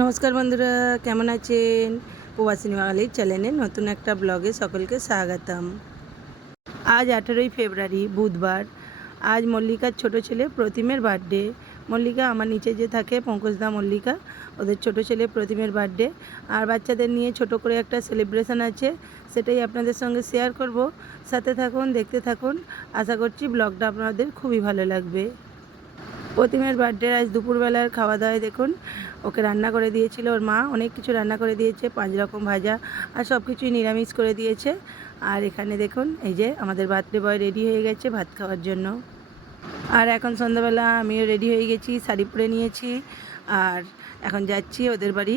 নমস্কার বন্ধুরা, কেমন আছেন? প্রবাসিনী বাঙালির চ্যানেলে নতুন একটা ব্লগে সকলকে স্বাগতম। আজ 18ই ফেব্রুয়ারি বুধবার। আজ মল্লিকার ছোট ছেলে প্রতিমের বার্থডে। মল্লিকা আমার নিচে যে থাকে, পঙ্কজদা মল্লিকা, ওদের ছোট ছেলে প্রতিমের বার্থডে। আর বাচ্চাদের নিয়ে ছোট করে একটা সেলিব্রেশন আছে, সেটাই আপনাদের সঙ্গে শেয়ার করব। সাথে থাকুন, দেখতে থাকুন। আশা করছি ব্লগটা আপনাদের খুবই ভালো লাগবে। প্রতিমের বার্থডে আজ দুপুরবেলার খাওয়া দাওয়ায় দেখুন, ওকে রান্না করে দিয়েছিল ওর মা, অনেক কিছু রান্না করে দিয়েছে, 5 রকম ভাজা আর সব কিছুই নিরামিষ করে দিয়েছে। আর এখানে দেখুন, এই যে আমাদের বার্থডে বয় রেডি হয়ে গেছে ভাত খাওয়ার জন্য। আর এখন সন্ধ্যাবেলা আমিও রেডি হয়ে গেছি, শাড়ি পরে নিয়েছি, আর এখন যাচ্ছি ওদের বাড়ি।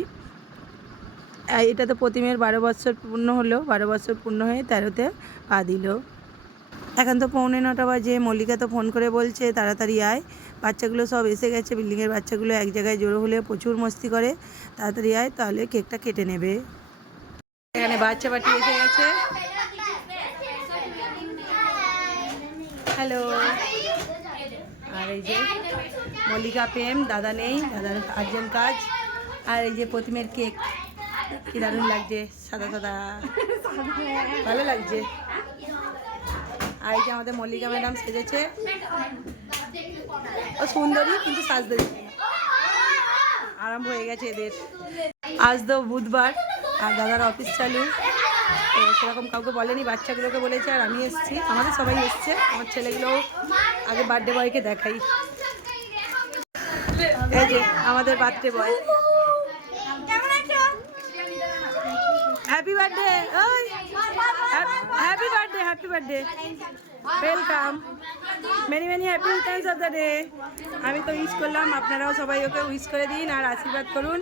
এটা তো প্রতিমের 12 বছর পূর্ণ হলো, 12 বছর পূর্ণ হয়ে 13তে পা দিল। এখন তো 8:45 বাজে। মল্লিকা তো ফোন করে বলছে তাড়াতাড়ি আয়, বাচ্চাগুলো সব এসে গেছে, বিল্ডিংয়ের বাচ্চাগুলো এক জায়গায় জড়ো হলে প্রচুর মস্তি করে, তাড়াতাড়ি আয় তাহলে কেকটা কেটে নেবে। এখানে বাচ্চা পার্টি এসে গেছে। হ্যালো। আর এই যে মল্লিকা প্রেম, দাদা নেই, দাদার আর্জেন্ট কাজ। আর এই যে প্রতিমের কেক, কি দারুণ লাগছে, সাদা সাদা, ভালো লাগছে। আর এই যে আমাদের মল্লিকা ম্যাডাম সেজেছে, ও সুন্দরী কিন্তু সাজতে দিচ্ছে না। আরম্ভ হয়ে গেছে এদের। আজ তো বুধবার আর দাদার অফিস চালু, তো সেরকম কাউকে বলেনি, বাচ্চাগুলোকে বলেছে আর আমি এসেছি। আমাদের সবাই এসছে, আমার ছেলেগুলোও আগে বার্থডে বয়কে দেখাই। এই যে আমাদের বার্থডে বয়। হ্যাপি বার্থডে, ওই happy birthday, happy birthday, welcome, many many happy Returns of the day. আমি তো উইশ করলাম, আপনারাও সবাই ওকে উইশ করে দিন আর আশীর্বাদ করুন,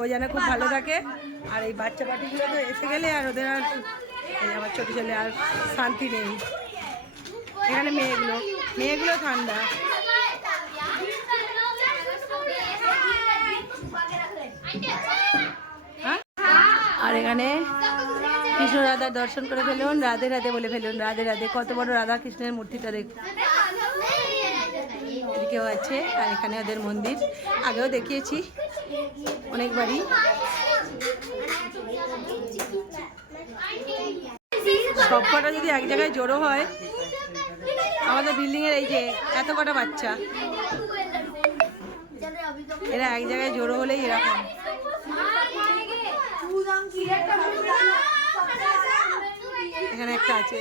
ও যেন খুব ভালো থাকে। আর এই বাচ্চা পার্টিগুলো তো এসে গেলে আর ওদের আর, এই আমার ছোটো ছেলে আর শান্তি নেই। এখানে মেয়েগুলো ঠান্ডা। আর এখানে কৃষ্ণ রাধার দর্শন করে ফেলুন, রাধে রাধে বলে ফেলুন, রাধে রাধে। কত বড় রাধা কৃষ্ণের মূর্তিটা দেখুন, এদিকেও আছে। আর এখানে ওদের মন্দির, আগেও দেখিয়েছি অনেকবারই। সবকটা যদি এক জায়গায় জড়ো হয়, আমাদের বিল্ডিংয়ের এই যে এত কটা বাচ্চা, এরা এক জায়গায় জড়ো হলেই এরকম। এখানে একটা আছে।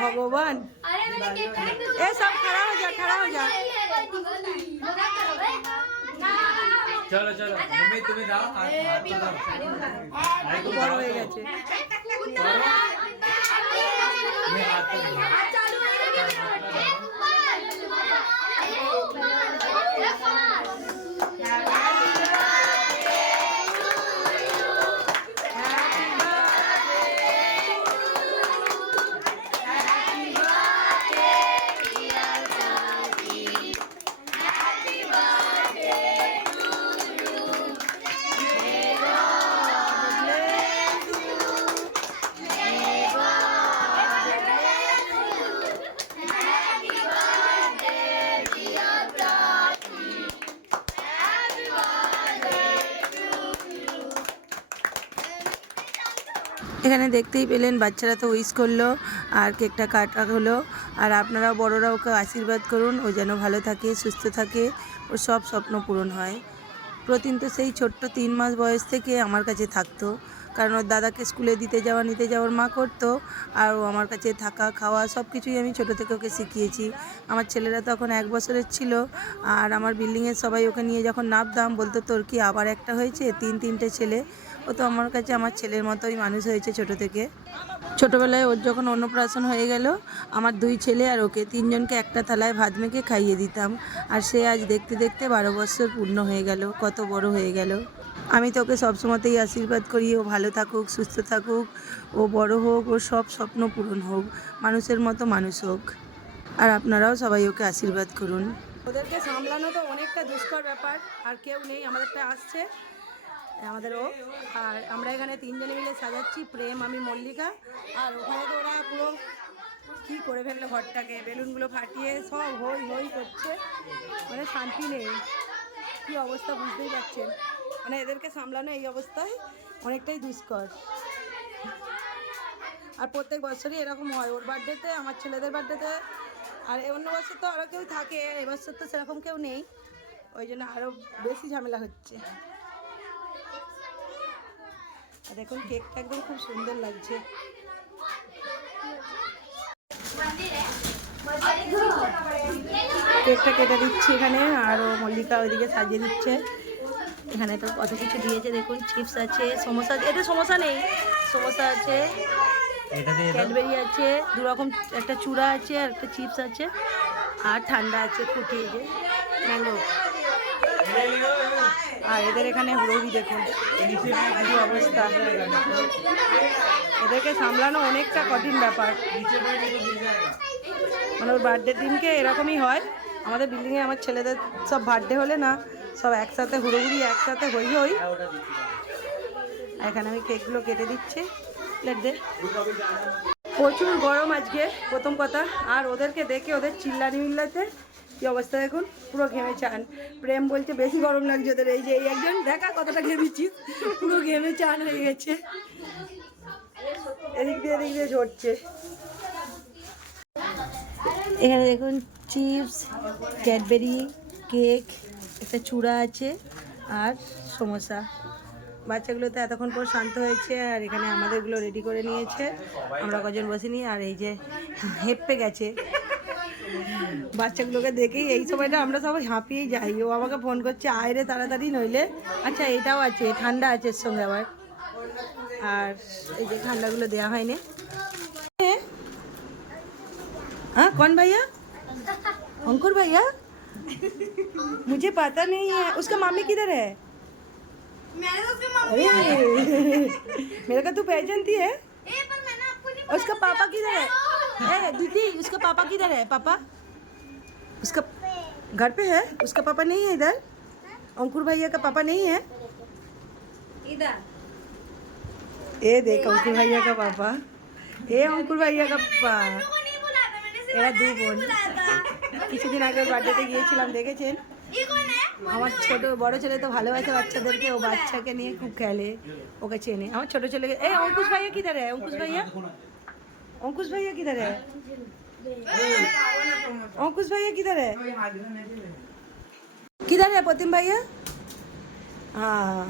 ভগবান, এ সব খাড়া হয়ে যা, খাড়া হয়ে যা। চলো চলো, মম্মি তুমি দাও, হাত তো দাও, বড় হয়ে গেছে। তুমি হাত তো দাও। এখানে দেখতেই পেলেন, বাচ্চারা তো উইশ করলো আর কেকটা কাটা হলো। আর আপনারাও বড়রা ওকে আশীর্বাদ করুন, ও যেন ভালো থাকে, সুস্থ থাকে, ওর সব স্বপ্ন পূরণ হয়। প্রতিম তো সেই ছোট্ট 3 মাস বয়স থেকে আমার কাছে থাকতো, কারণ ওর দাদাকে স্কুলে দিতে যাওয়া নিতে যাওয়ার মা করতো, আর ও আমার কাছে থাকা খাওয়া সব কিছুই আমি ছোটো থেকে ওকে শিখিয়েছি। আমার ছেলেরা তখন 1 বছরের ছিল, আর আমার বিল্ডিংয়ের সবাই ওকে নিয়ে যখন নামতাম বলতো তোর কি আবার একটা হয়েছে, 3-3টে ছেলে। ও তো আমার কাছে আমার ছেলের মতোই মানুষ হয়েছে ছোটো থেকে। ছোটোবেলায় ওর যখন অন্নপ্রাশন হয়ে গেল, আমার 2 ছেলে আর ওকে 3 জনকে একটা থালায় ভাত মেখে খাইয়ে দিতাম। আর সে আজ দেখতে দেখতে 12 বছর পূর্ণ হয়ে গেল, কত বড় হয়ে গেল। আমি তো ওকে সবসময়তেই আশীর্বাদ করি, ও ভালো থাকুক, সুস্থ থাকুক, ও বড় হোক, ওর সব স্বপ্ন পূরণ হোক, মানুষের মতো মানুষ হোক। আর আপনারাও সবাই ওকে আশীর্বাদ করুন। ওদেরকে সামলানো তো অনেকটা দুষ্কর ব্যাপার, আর কেউ নেই, আমাদেরটা আসছে আমাদের ও, আর আমরা এখানে তিনজনে মিলে সাজাচ্ছি, প্রেম, আমি, মল্লিকা। আর ওখানে তো ওরা পুরো কী করে ফেললো ঘরটাকে, বেলুনগুলো ফাটিয়ে সব হই হই করছে, মানে শান্তি নেই, কী অবস্থা বুঝতেই পারছেন। মানে এদেরকে সামলানো এই অবস্থায় অনেকটাই দুষ্কর। আর প্রত্যেক বছরই এরকম হয়, ওর বার্থডেতে, আমার ছেলেদের বার্থডেতে, আর অন্য বছর তো আরও কেউ থাকে, এবছর তো সেরকম কেউ নেই, ওই জন্য আরও বেশি ঝামেলা হচ্ছে। আর দেখুন কেকটা একদম খুব সুন্দর লাগছে। কেকটা কেটে দিচ্ছি এখানে, আরও মল্লিকা ওইদিকে সাজিয়ে দিচ্ছে। এখানে তো কত কিছু দিয়েছে দেখুন, চিপস আছে, সমোসা, এটা সমোসা নেই, সমোসা আছে, ক্যাডবেরি আছে, দু রকম, একটা চূড়া আছে আর একটা চিপস আছে, আর ঠান্ডা আছে ফুটিয়ে যে ম্যাঙ্গো। আর এদের এখানে হুড়োহুড়ি দেখুন কি অবস্থা, এদেরকে সামলানো অনেকটা কঠিন ব্যাপার। মানে ওর বার্থডের দিনকে এরকমই হয়, আমাদের বিল্ডিংয়ে আমার ছেলেদের সব বার্থডে হলে না সব একসাথে হুড়োহুড়ি, একসাথে হই হই। এখানে আমি কেকগুলো কেটে দিচ্ছি, প্লেট দে। প্রচুর গরম আজকে প্রথম কথা, আর ওদেরকে দেখে ওদের চিল্লানি মিল্লাতে কি অবস্থা দেখুন, পুরো ঘেমে চান। প্রেম বলছে বেশি গরম লাগছে ওদের, এই যে এই একজন দেখা কতটা ঘেমেছিস, পুরো ঘেমে চান হয়ে গেছে, এদিক দিয়ে ঝরছে। এখানে দেখুন চিপস, ক্যাডবেরি, কেক, একটা চূড়া আছে আর সমোসা। বাচ্চাগুলো তো এতক্ষণ পর শান্ত হয়েছে, আর এখানে আমাদেরগুলো রেডি করে নিয়েছে, আমরা কজন বসিনি। আর এই যে হেঁপে গেছে, বাচ্চাগুলোকে দেখেই এই সময়টা আমরা সবাই হাঁপিয়েই যাই। ও আমাকে ফোন করছে আয় রে তাড়াতাড়ি, নইলে। আচ্ছা এটাও আছে, ঠান্ডা আছে এর সঙ্গে আবার, আর এই যে ঠান্ডাগুলো দেওয়া হয়নি। हाँ कौन भैया? अंकुर भैया? मुझे पता नहीं है, उसका मामी किधर है? अरे मेरे को तू पहचानती है? उसका पापा किधर है? ए दीदी उसका पापा किधर है? पापा उसका घर पे है, उसका पापा नहीं है इधर। अंकुर भैया का पापा नहीं है इधर। ये देख अंकुर भैया का पापा, ये अंकुर भैया का पापा। এরা দু বোন, কিছুদিন আগে বার্থডেতে গিয়েছিলাম, দেখেছেন। আমার ছোট বড় ছেলে তো ভালোবাসে বাচ্চাদেরকে, ও বাচ্চাকে নিয়ে খুব খেলে, ওকে চেনে। আমার ছোট ছেলেকে, এই অঙ্কুশ ভাইয়া কিধার है? अंकुश भैया, अंकुश भैया किधर है? अंकुश भैया किधर है? किधर है प्रतिम भैया? हाँ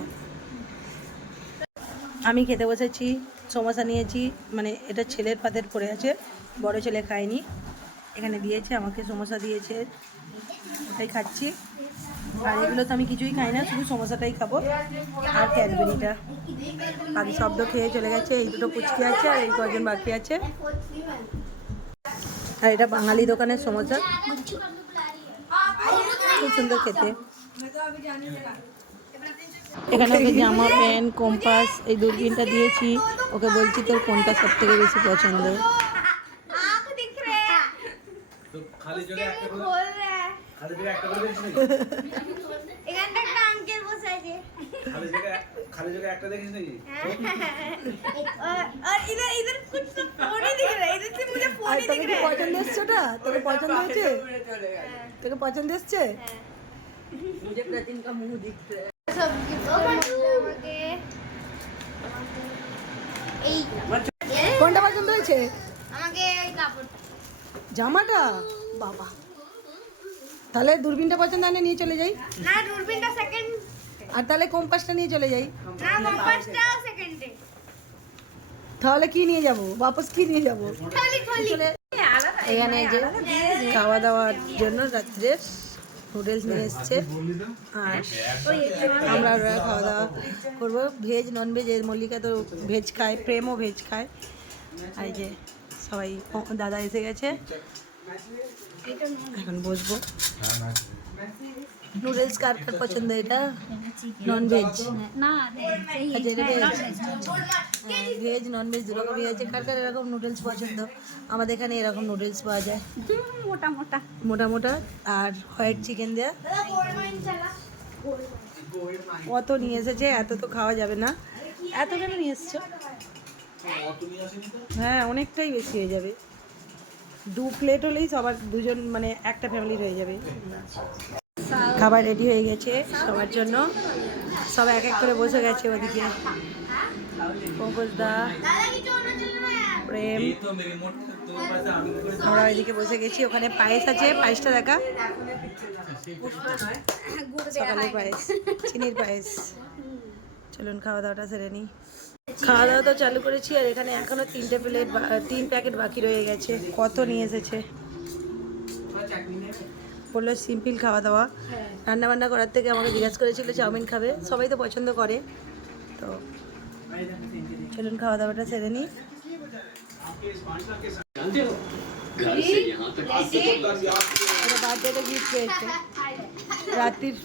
আমি খেতে বসেছি, সমোসা নিয়েছি, মানে এটা ছেলের পাতের পড়ে আছে, বড় ছেলে খায়নি, এখানে দিয়েছে আমাকে, সমোসা দিয়েছে, ওটাই খাচ্ছি। আর এগুলো তো আমি কিছুই খাই না, শুধু সমোসাটাই খাবো আর ক্যাডবেরিটা। বাকি শব্দ খেয়ে চলে গেছে, এই দুটো পুচকি আছে আর এই কজন বাকি আছে। আর এটা বাঙালি দোকানের সমোসা, খুব সুন্দর খেতে। এখানে ওকে জামা, প্যান্ট, কম্পাস, এই দূরবীনটা দিয়েছি, ওকে বলছি তোর কোনটা সব থেকে বেশি পছন্দ। তোকে কি পছন্দ এসছে ওটা? তোকে পছন্দ হয়েছে? তোকে পছন্দ এসছে? मुझे प्रतिम का मुंह दिख रहा है। কোনটা পছন্দ হয়েছে? আমাকে এই কাপড়টা, জামাটা। বাবা, তাহলে দূরবীনটা পছন্দ হয় না, নিয়ে চলে যাই। না দূরবীনটা সেকেন্ড, আর তাহলে কম্পাসটা নিয়ে চলে যাই। না কম্পাসটাও সেকেন্ডে। তাহলে কি নিয়ে যাব? বাপস কি নিয়ে যাব? এখানে যে খাওয়া দাওয়ার জন্য রাত্রে নুডলস নিয়ে এসছে, আর আমরা ওরা খাওয়া দাওয়া করবো, ভেজ ননভেজ। এর মল্লিকা তো ভেজ খায়, প্রেমও ভেজ খায়। আর এই যে সবাই, দাদা এসে গেছে, এখন বসবো। নুডলস কার কার পছন্দ? এটা নন ভেজ, না আচ্ছা এটা ভেজ নন ভেজ দুরকমই আছে। কার কার এরকম নুডলস পছন্দ? আমাদের এখানে এরকম নুডলস পাওয়া যায়, মোটা মোটা। মোটা মোটা, আর হোয়াইট চিকেন দেওয়া। কত নিয়ে এসেছে, এত তো খাওয়া যাবে না। এত কেন নিয়ে এসছো? হ্যাঁ অনেকটাই বেশি হয়ে যাবে, 2 প্লেট হলেই সবার দুজন মানে একটা ফ্যামিলির হয়ে যাবে। খাবার রেডি হয়ে গেছে সবার জন্য, সব এক এক করে বসে গেছে ওদিকে। পঙ্কজদা, প্রেম, ये तो मेरी मोट तो बस आगे को আমরা ওইদিকে বসে গেছি। ওখানে পায়েস আছে, পায়েসটা দেখা, সকালের পায়েস, চিনির পায়েস। চলুন খাওয়া দাওয়াটা সেরে নিই। খাওয়া দাওয়া তো চালু করেছি, আর এখানে এখনো 3 প্যাকেট বাকি রয়ে গেছে। কত নিয়ে এসেছে, বললো সিম্পল খাওয়া দাওয়া। রান্না বান্না করার থেকে আমাকে জিজ্ঞাসা করেছিল চাউমিন খাবে, সবাই তো পছন্দ করে। তো চলুন খাওয়া দাওয়াটা সেরে নিই। বার্থডেতে গিফট পেয়েছে, রাত্রির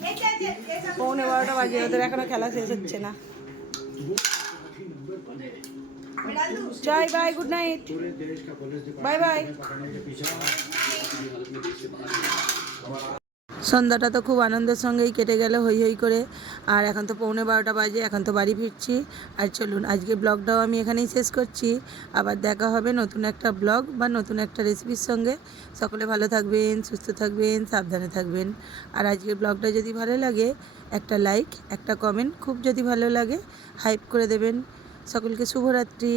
11:15 বাজে, ওদের এখনো খেলা শেষ হচ্ছে না। Joy bye, good night, bye bye. সন্ধ্যাটা তো খুব আনন্দের সঙ্গেই কেটে গেল, হই হই করে। আর এখন তো 11:15 বাজে, এখন তো বাড়ি ফিরছি। আর চলুন আজকের ব্লগটাও আমি এখানেই শেষ করছি। আবার দেখা হবে নতুন একটা ব্লগ বা নতুন একটা রেসিপির সঙ্গে। সকলে ভালো থাকবেন, সুস্থ থাকবেন, সাবধানে থাকবেন। আর আজকের ব্লগটা যদি ভালো লাগে একটা লাইক, একটা কমেন্ট, খুব যদি ভালো লাগে হাইপ করে দেবেন। সকলকে শুভরাত্রি।